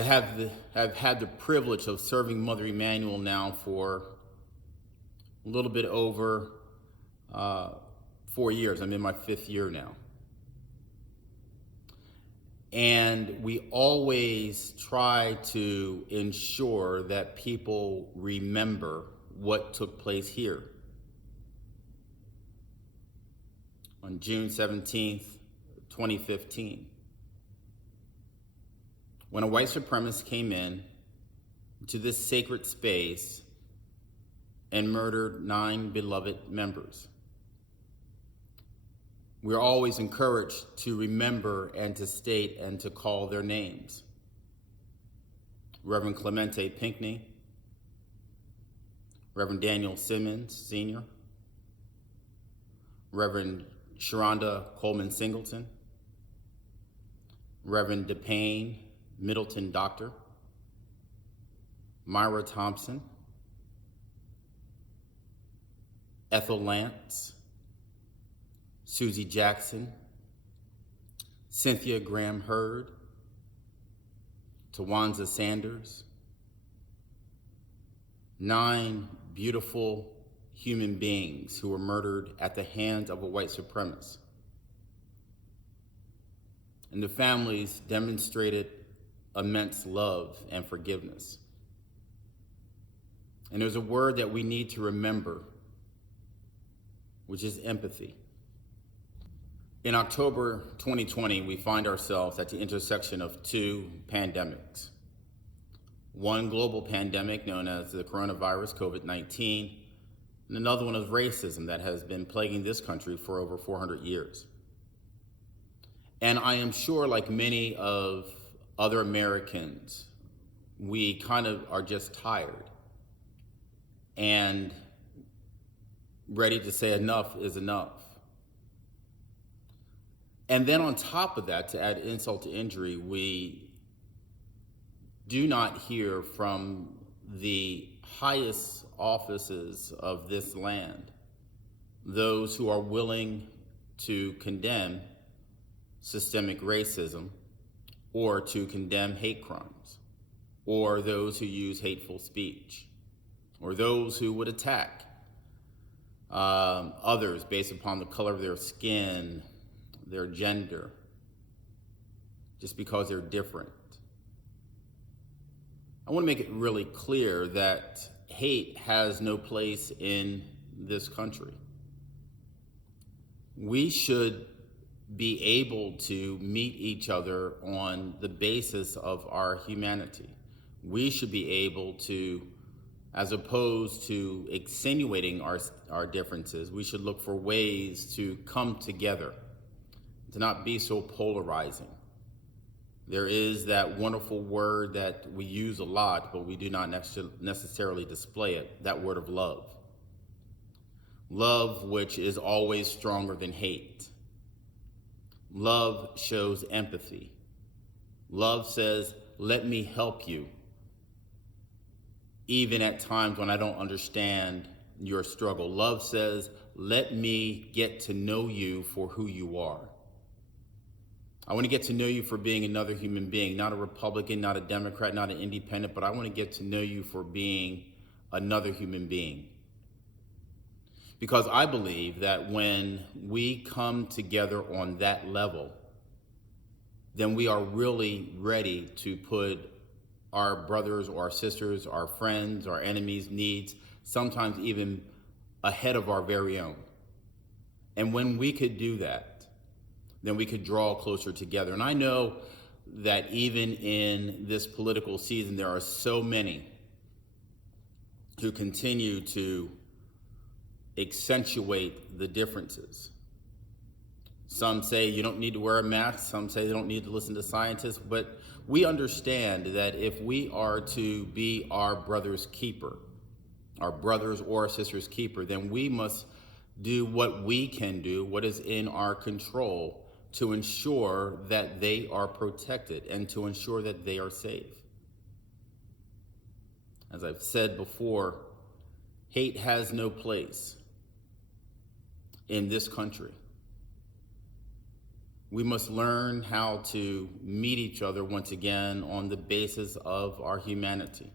have had the privilege of serving Mother Emanuel now for a little bit over 4 years. I'm in my 5th year now. And we always try to ensure that people remember what took place here. On June 17th, 2015, when a white supremacist came in to this sacred space and murdered 9 beloved members. We're always encouraged to remember and to state and to call their names. Reverend Clemente Pinckney, Reverend Daniel Simmons, Sr., Reverend Sharonda Coleman Singleton, Reverend DePayne Middleton Doctor, Myra Thompson, Ethel Lance, Susie Jackson, Cynthia Graham Hurd, Tawanza Sanders, 9 beautiful human beings who were murdered at the hands of a white supremacist. And the families demonstrated immense love and forgiveness. And there's a word that we need to remember, which is empathy. In October 2020, we find ourselves at the intersection of 2 pandemics. One global pandemic known as the coronavirus, COVID-19, and another one is racism that has been plaguing this country for over 400 years. And I am sure, like many of other Americans, we kind of are just tired and ready to say enough is enough. And then on top of that, to add insult to injury, we do not hear from the highest offices of this land those who are willing to condemn systemic racism or to condemn hate crimes, or those who use hateful speech, or those who would attack others based upon the color of their skin, their gender, just because they're different. I want to make it really clear that hate has no place in this country. We should be able to meet each other on the basis of our humanity. We should be able to, as opposed to extenuating our differences, we should look for ways to come together, to not be so polarizing. There is that wonderful word that we use a lot, but we do not necessarily display it, that word of love. Love, which is always stronger than hate. Love shows empathy. Love says, let me help you, even at times when I don't understand your struggle. Love says, let me get to know you for who you are. I want to get to know you for being another human being, not a Republican, not a Democrat, not an independent, but I want to get to know you for being another human being. Because I believe that when we come together on that level, then we are really ready to put our brothers or our sisters, our friends, our enemies' needs, sometimes even ahead of our very own. And when we could do that, then we could draw closer together. And I know that even in this political season, there are so many who continue to accentuate the differences. Some say you don't need to wear a mask, some say they don't need to listen to scientists, but we understand that if we are to be our brother's keeper, our brothers or our sister's keeper, then we must do what we can do, what is in our control, to ensure that they are protected and to ensure that they are safe. As I've said before, hate has no place in this country. We must learn how to meet each other once again on the basis of our humanity.